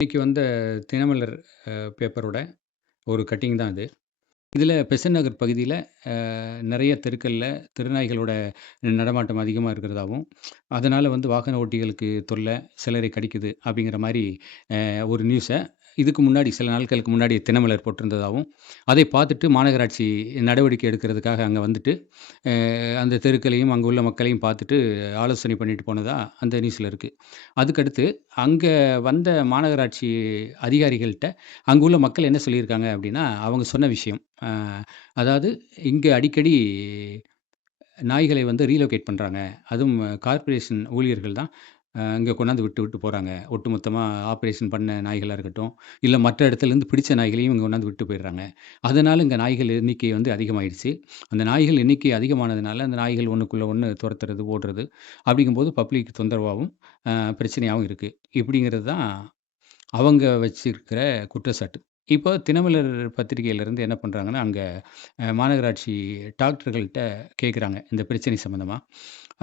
இன்னைக்கு வந்த தினமலர் பேப்பரோட ஒரு கட்டிங் தான் இது. இதில பெசன்ட் நகர் பகுதியில நெறைய தெருக்கள்ல தெருநாய்களோட நடமாட்டம் அதிகமா இருக்கிறதாவும், அதனால வந்து வாகன ஓட்டிகளுக்கு தொல்ல, சிலரை கடிக்குது அப்படிங்கிற மாரி ஒரு நியூஸ இதுக்கு முன்னாடி சில நாட்களுக்கு முன்னாடி தினமலர் போட்டிருந்ததாவும், அதை பார்த்துட்டு மாநகராட்சி நடவடிக்கை எடுக்கிறதுக்காக அங்க வந்துட்டு, அந்த தெருக்களையும், அங்க உள்ள மக்களையும் பார்த்துட்டு ஆலோசனை பண்ணிட்டு போனதா அந்த நியூஸ்ல இருக்கு. அதுக்கடுத்து அங்க வந்த மாநகராட்சி அதிகாரிகள்ட்ட, அங்க உள்ள மக்கள் என்ன சொல்லியிருக்காங்க அப்டின்னா, அவங்க சொன்ன விஷயம். அதாவது இங்க அடிக்கடி நாய்களை வந்து ரீலோகேட் பண்றாங்க. அதுவும் கார்ப்பரேஷன் ஊழியர்கள் தான் இங்க கொண்டாந்து விட்டு விட்டு போறாங்க. ஒட்டுமொத்தமா ஆப்பரேஷன் பண்ண நாய்களா இருக்கட்டும், இல்ல மற்ற இடத்துலருந்து பிடிச்ச நாய்களையும் இங்க கொண்டாந்து விட்டு போயிடுறாங்க. அதனால இங்க நாய்கள் எண்ணிக்கை வந்து அதிகமாயிடுச்சு. அந்த நாய்கள் எண்ணிக்கை அதிகமானதுனால, அந்த நாய்கள் ஒண்ணுக்குள்ள ஒண்ணு துரத்துறது, ஓடுறது, அப்படிங்கும்போது பப்ளிக் தொந்தரவாவும், பிரச்சனையாவும் இருக்கு. இப்படிங்கிறது தான் அவங்க வச்சிருக்கிற குற்றச்சாட்டு. இப்போ தினமலர் பத்திரிகையிலிருந்து என்ன பண்றாங்கன்னா, அங்க மாநகராட்சி டாக்டர்கள்ட்ட கேட்குறாங்க, இந்த பிரச்சனை சம்மந்தமா.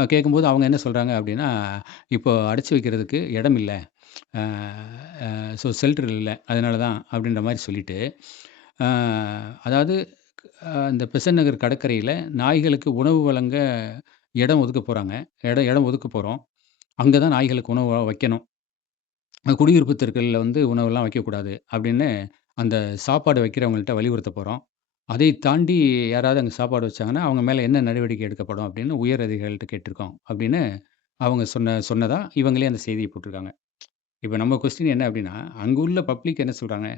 கேட்கும்போது அவங்க என்ன சொல்றாங்க அப்டின்னா, இப்போ அடைச்சு வைக்கிறதுக்கு இடம் இல்ல. அ அ ஸோ ஷெல்டர் இல்ல. அதனால தான் அப்டின்ற மாரி சொல்லிட்டு, அ அதாவது இந்த பெசன்ட் நகர் கடற்கரையில நாய்களுக்கு உணவு வழங்க இடம் ஒதுக்க போறாங்க. இடம் இடம் ஒதுக்க போறோம். அங்க தான் நாய்களுக்கு உணவு வைக்கணும். குடியிருப்பு தெருக்கள்ல வந்து உணவெல்லாம் வைக்கக்கூடாது அப்படின்னு அந்த சாப்பாடு வைக்கிறவங்கள்ட்ட வலியுறுத்த போறோம். அதை தாண்டி யாராவது அங்க சாப்பாடு வச்சாங்கன்னா, அவங்க மேல என்ன நடவடிக்கை எடுக்கப்படும் அப்படின்னு உயர் அதிகாரிகள்ட்ட கேட்டுருக்கோம். அப்படின்னு அவங்க சொன்னதா இவங்களே அந்த செய்திய போட்டுருக்காங்க. இப்ப நம்ம கொஸ்டின் என்ன அப்படின்னா, அங்க உள்ள பப்ளிக் என்ன சொல்றாங்க?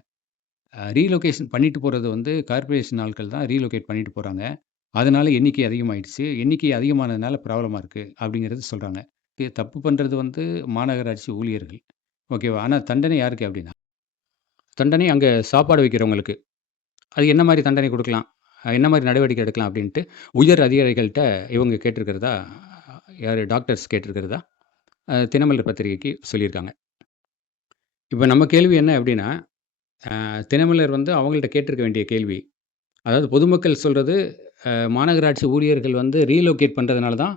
ரீலொகேஷன் பண்ணிட்டு போறது வந்து கார்ப்பரேஷன் ஆட்கள் தான் ரீலொகேட் பண்ணிட்டு போறாங்க. அதனால எண்ணிக்கை அதிகமாயிடுச்சு. எண்ணிக்கை அதிகமானதுனால ப்ராப்ளமா இருக்கு அப்படிங்கிறது சொல்றாங்க. தப்பு பண்றது வந்து மாநகராட்சி ஊழியர்கள். ஓகேவா? ஆனா தண்டனை யாருக்கு அப்டின்னா, தண்டனை அங்க சாப்பாடு வைக்கிறவங்களுக்கு. அது என்ன மாரி தண்டனை குடுக்கலாம்? என்ன மாரி நடவடிக்கை எடுக்கலாம் அப்டின்ட்டு, உயர் அதிகாரிகள்ட்ட இவங்க கேட்டிருக்கிறதா, யாரு டாக்டர்ஸ் கேட்டிருக்கிறதா, தினமலர் பத்திரிகைக்கு சொல்லியிருக்காங்க. இப்ப நம்ம கேள்வி என்ன அப்டின்னா, தினமலர் வந்து அவங்கள்ட்ட கேட்டிருக்க வேண்டிய கேள்வி. அதாவது பொதுமக்கள் சொல்றது, மாநகராட்சி ஊழியர்கள் வந்து ரீலோகேட் பண்றதுனால தான்,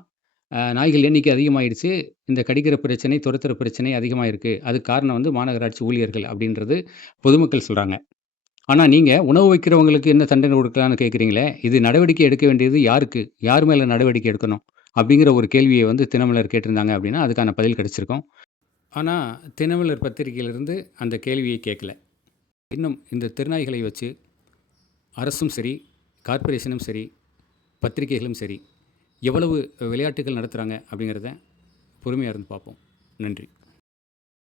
நாய்கள் எண்ணிக்கை அதிகமாயிடுச்சு. இந்த கடிக்கிற பிரச்சனை, துரத்துற பிரச்சனை அதிகமாயிருக்கு. அதுக்கு காரணம் வந்து மாநகராட்சி ஊழியர்கள் அப்டின்றது பொதுமக்கள் சொல்றாங்க. ஆனா நீங்க உணவு வைக்கிறவங்களுக்கு என்ன தண்டனை குடுக்கலான்னு கேட்கிறீங்களே, இது நடவடிக்கை எடுக்க வேண்டியது யாருக்கு? யார் மேல நடவடிக்கை எடுக்கணும்? அப்படிங்கிற ஒரு கேள்விய வந்து தினமலர் கேட்டிருந்தாங்க அப்படின்னா, அதுக்கான பதில் கிடைச்சிருக்கும். ஆனா, தினமலர் பத்திரிகையிலிருந்து அந்த கேள்வியை கேட்கல. இன்னும் இந்த தெருநாய்களை வச்சு அரசும் சரி, கார்ப்பரேஷனும் சரி, பத்திரிகைகளும் சரி, எவ்வளவு விளையாட்டுகள் நடத்துறாங்க அப்படிங்கிறத பொறுமையா இருந்து பார்ப்போம். நன்றி.